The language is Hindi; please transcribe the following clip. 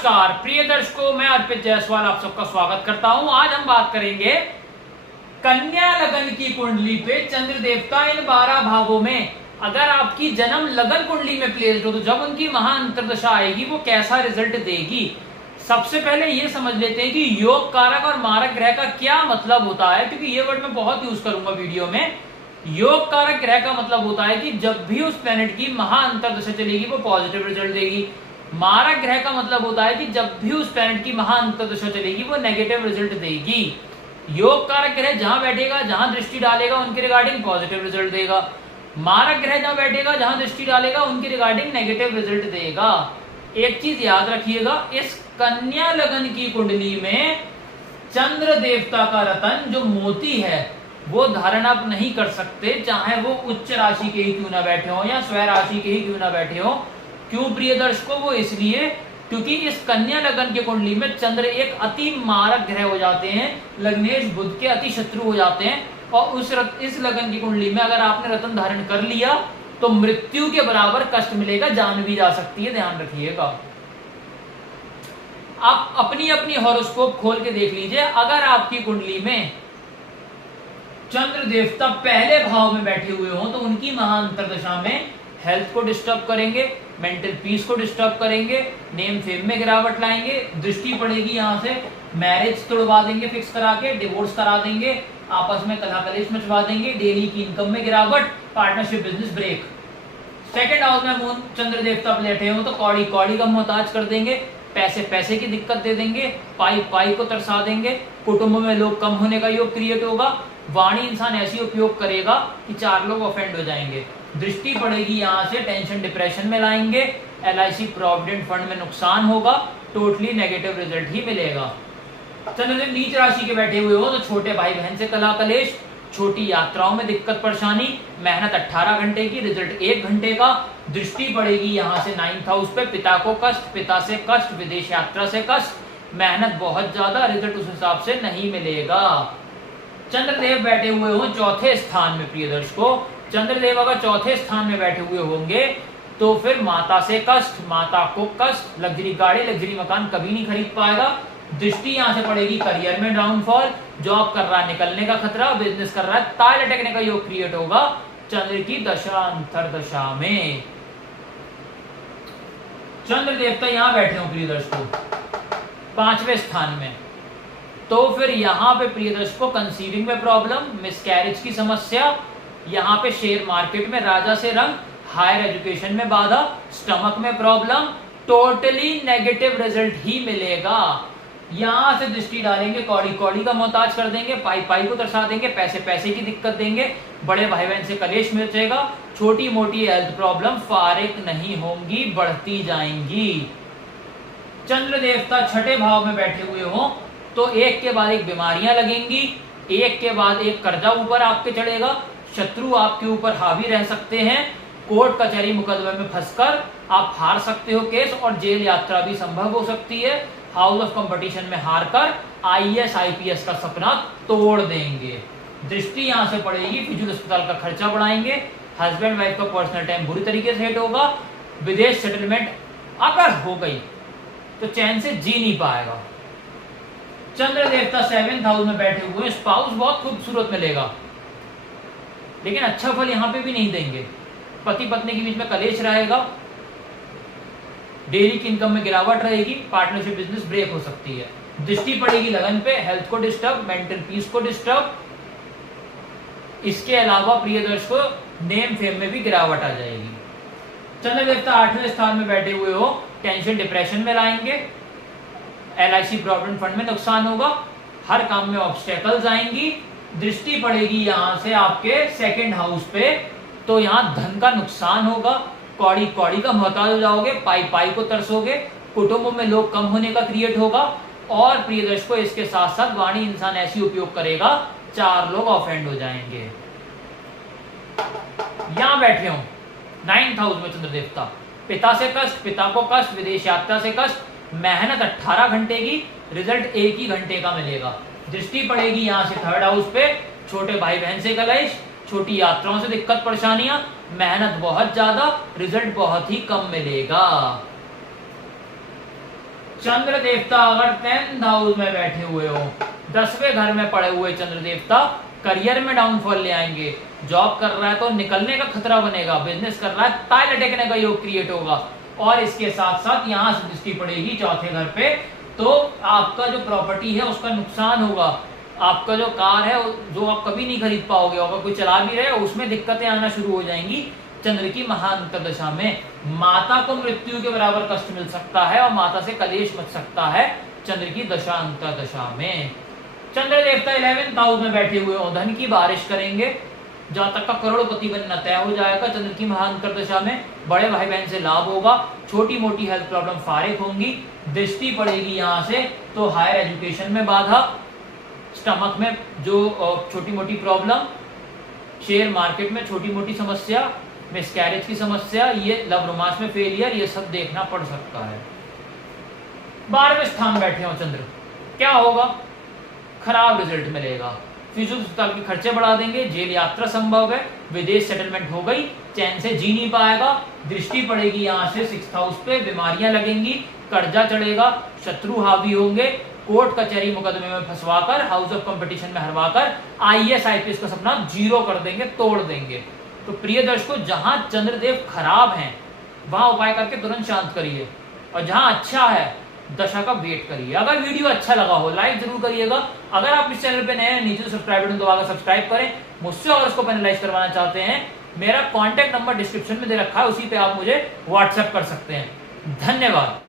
नमस्कार प्रिय दर्शकों, मैं अर्पित जायसवाल आप सबका स्वागत करता हूं। आज हम बात करेंगे कन्या लगन की कुंडली पे चंद्र देवता इन 12 भावों में अगर आपकी जन्म लगन कुंडली में प्लेस्ड हो तो जब उनकी महा अंतर्दशा आएगी वो कैसा रिजल्ट देगी। सबसे पहले ये समझ लेते हैं कि योग कारक और मारक ग्रह का क्या मतलब होता है, क्योंकि ये वर्ड मैं बहुत यूज करूंगा वीडियो में। योग कारक ग्रह का मतलब होता है कि जब भी उस प्लेनेट की महा अंतर्दशा चलेगी वो पॉजिटिव रिजल्ट देगी। मारक ग्रह का मतलब होता है कि जब भी उस प्लैनेट की महा अंतर्दशा चलेगी वो नेगेटिव रिजल्ट देगी। योग कारक ग्रह जहां बैठेगा, जहां दृष्टि डालेगा उनके रिगार्डिंग पॉजिटिव रिजल्ट देगा। मारक ग्रह जहां बैठेगा, जहां दृष्टि डालेगा उनके रिगार्डिंग नेगेटिव रिजल्ट देगा। एक चीज याद रखिएगा, इस कन्या लगन की कुंडली में चंद्र देवता का रतन जो मोती है वो धारण आप नहीं कर सकते, चाहे वो उच्च राशि के ही क्यों ना बैठे हो या स्वय राशि के ही क्यों ना बैठे हो। क्यों प्रिय दर्शकों? वो इसलिए क्योंकि इस कन्या लगन के कुंडली में चंद्र एक अति मारक ग्रह हो जाते हैं, लग्नेश बुध के अति शत्रु हो जाते हैं। और इस लगन की कुंडली में अगर आपने रत्न धारण कर लिया तो मृत्यु के बराबर कष्ट मिलेगा, जान भी जा सकती है, ध्यान रखिएगा। आप अपनी अपनी हॉरोस्कोप खोल के देख लीजिए। अगर आपकी कुंडली में चंद्र देवता पहले भाव में बैठे हुए हो तो उनकी महा अंतर्दशा में हेल्थ को डिस्टर्ब करेंगे, मेंटल पीस को डिस्टर्ब करेंगे, नेम फेम में गिरावट लाएंगे, दृष्टि पड़ेगी यहाँ से, मैरिज तोड़वा देंगे फिक्स करा के, डिवोर्स करा देंगे, आपस में कलह कलेश मचवा देंगे, डेली की इनकम में गिरावट, partnership business break. Second house में मून चंद्र देवता बैठे हो तो कौड़ी कौड़ी का मोहताज कर देंगे, पैसे पैसे की दिक्कत दे देंगे, पाई पाई को तरसा देंगे, कुटुंब में लोग कम होने का योग क्रिएट होगा, वाणी इंसान ऐसी उपयोग करेगा कि 4 लोग ऑफेंड हो जाएंगे। दृष्टि पड़ेगी यहाँ से, टेंशन डिप्रेशन में लाएंगे, LIC प्रोविडेंट फंड में नुकसान होगा, टोटली नेगेटिव रिजल्ट ही मिलेगा। चंद्रदेव नीच राशि के बैठे हुए हो तो छोटे भाई बहन से कलह कलेश, छोटी यात्राओं में दिक्कत परेशानी, मेहनत 18 घंटे की, रिजल्ट 1 घंटे का। दृष्टि पड़ेगी यहाँ से 9th हाउस पे, पिता को कष्ट, पिता से कष्ट, विदेश यात्रा से कष्ट, मेहनत बहुत ज्यादा, रिजल्ट उस हिसाब से नहीं मिलेगा। चंद्रदेव बैठे हुए हो चौथे स्थान में, प्रिय दर्शकों चंद्रदेव अगर चौथे स्थान में बैठे हुए होंगे तो फिर माता से कष्ट, माता को कष्ट, लग्जरी गाड़ी लग्जरी मकान कभी नहीं खरीद पाएगा। दृष्टि यहाँ से पड़ेगी करियर में डाउनफॉल, जॉब कर रहा है निकलने का खतरा, बिजनेस कर रहा है ताल अटकने का योग क्रिएट होगा चंद्र की दशा अंतर्दशा में। चंद्र देवता यहाँ बैठे हो प्रिय दर्शकों 5वें स्थान में, तो फिर यहाँ पे प्रिय दर्शकों कंसीविंग में प्रॉब्लम, मिसकैरेज की समस्या, यहाँ पे शेयर मार्केट में राजा से रंग, हायर एजुकेशन में बाधा, स्टमक में प्रॉब्लम, टोटली नेगेटिव रिजल्ट ही मिलेगा। यहाँ से दृष्टि डालेंगे, कौड़ी कौड़ी का मोहताज कर देंगे, पाई पाई को तरसा देंगे, पैसे पैसे की दिक्कत देंगे, बड़े भाई बहन से कलेश मचेगा, छोटी मोटी हेल्थ प्रॉब्लम फारिग नहीं होंगी, बढ़ती जाएंगी। चंद्र देवता छठे भाव में बैठे हुए हो तो एक के बाद एक बीमारियां लगेंगी, एक के बाद एक कर्जा ऊपर आपके चढ़ेगा, शत्रु आपके ऊपर हावी रह सकते हैं, कोर्ट कचहरी मुकदमे में फंसकर आप हार सकते हो केस, और जेल यात्रा भी संभव हो सकती है। हाउस ऑफ कंपटीशन में हारकर IAS IPS का सपना तोड़ देंगे। दृष्टि यहां से पड़ेगी, फिजूल अस्पताल का खर्चा बढ़ाएंगे, हस्बैंड वाइफ का पर्सनल टाइम बुरी तरीके से हिट होगा, विदेश सेटलमेंट अगर हो गई तो चैन से जी नहीं पाएगा। चंद्र देवता 7th हाउस में बैठे हुए, स्पाउस बहुत खूबसूरत मिलेगा लेकिन अच्छा फल यहां पे भी नहीं देंगे, पति पत्नी के बीच में कलेश रहेगा, डेली की इनकम में गिरावट रहेगी, पार्टनरशिप बिजनेस ब्रेक हो सकती है। दृष्टि पड़ेगी लगन पे, हेल्थ को डिस्टर्ब, मेंटल पीस को डिस्टर्ब। इसके अलावा प्रिय दर्शकों नेम फेम में भी गिरावट आ जाएगी। चंद्र देवता 8वें स्थान में बैठे हुए हो, टेंशन डिप्रेशन में लाएंगे, LIC प्रोविडेंट फंड में नुकसान होगा, हर काम में ऑब्स्टेकल्स आएंगी। दृष्टि पड़ेगी यहां से आपके 2nd हाउस पे, तो यहां धन का नुकसान होगा, कौड़ी कौड़ी का मोहताज हो जाओगे, पाई पाई को तरसोगे, कुटुंब में लोग कम होने का क्रिएट होगा, और प्रिय दर्शकों इसके साथ साथ वाणी इंसान ऐसी उपयोग करेगा 4 लोग ऑफेंड हो जाएंगे। यहां बैठे हो 9th हाउस में चंद्र देवता, पिता से कष्ट, पिता को कष्ट, विदेश यात्रा से कष्ट, मेहनत 18 घंटे की, रिजल्ट 1 ही घंटे का मिलेगा। दृष्टि पड़ेगी यहां से 3rd हाउस पे, छोटे भाई बहन से कलेश, छोटी यात्राओं से दिक्कत परेशानियां, मेहनत बहुत ज्यादा, रिजल्ट बहुत ही कम मिलेगा। चंद्र देवता अगर 10th हाउस में बैठे हुए हो, 10वें घर में पड़े हुए चंद्र देवता करियर में डाउनफॉल ले आएंगे। जॉब कर रहा है तो निकलने का खतरा बनेगा, बिजनेस कर रहा है ताल लटकने का योग क्रिएट होगा। और इसके साथ साथ यहाँ से दृष्टि पड़ेगी चौथे घर पे, तो आपका जो प्रॉपर्टी है उसका नुकसान होगा। आपका जो कार है जो आप कभी नहीं खरीद पाओगे, अगर कोई चला भी रहे उसमें दिक्कतें आना शुरू हो जाएंगी। चंद्र की महाअंतर दशा में माता को मृत्यु के बराबर कष्ट मिल सकता है और माता से कलेश मच सकता है चंद्र की दशा अंतर दशा में। चंद्र देवता 11th हाउस में बैठे हुए हो, धन की बारिश करेंगे, जहां तक का करोड़पति बनना तय हो जाएगा। चंद्र की महाअंतर दशा में बड़े भाई बहन से लाभ होगा, छोटी मोटी हेल्थ प्रॉब्लम फारिग होंगी। दृष्टि पड़ेगी यहाँ से तो हायर एजुकेशन में बाधा, स्टमक में जो छोटी मोटी प्रॉब्लम, शेयर मार्केट में छोटी मोटी समस्या, मिसकैरेज की समस्या, ये लव रोमांस में फेलियर, ये सब देखना पड़ सकता है। 12वें स्थान बैठे हो चंद्र, क्या होगा? खराब रिजल्ट मिलेगा, फिजूल अस्पताल के खर्चे बढ़ा देंगे, जेल यात्रा संभव है, विदेश सेटलमेंट हो गई, चैन से जी नहीं पाएगा। दृष्टि पड़ेगी यहाँ से 6th हाउस पे, बीमारियां लगेंगी, कर्जा चढ़ेगा, शत्रु हावी होंगे, कोर्ट कचहरी मुकदमे में फंसवाकर, हाउस ऑफ कंपटीशन में हरवाकर IAS IPS का सपना जीरो कर देंगे, तोड़ देंगे। तो प्रिय दर्शकों, जहां चंद्रदेव खराब हैं वहां उपाय करके तुरंत शांत करिए, और जहां अच्छा है दशा का वेट करिए। अगर वीडियो अच्छा लगा हो लाइक जरूर करिएगा। अगर आप इस चैनल पे नए हैं, नीचे सब्सक्राइब बटन दबाकर सब्सक्राइब करें। मुझसे अगर उसको पेनलाइज करवाना चाहते हैं, मेरा कॉन्टैक्ट नंबर डिस्क्रिप्शन में दे रखा है, उसी पे आप मुझे व्हाट्सएप कर सकते हैं। धन्यवाद।